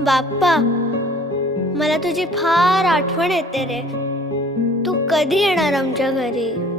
बाप्पा, मला तुझी फार आठवण येते रे. तू कधी येणार आमच्या घरी?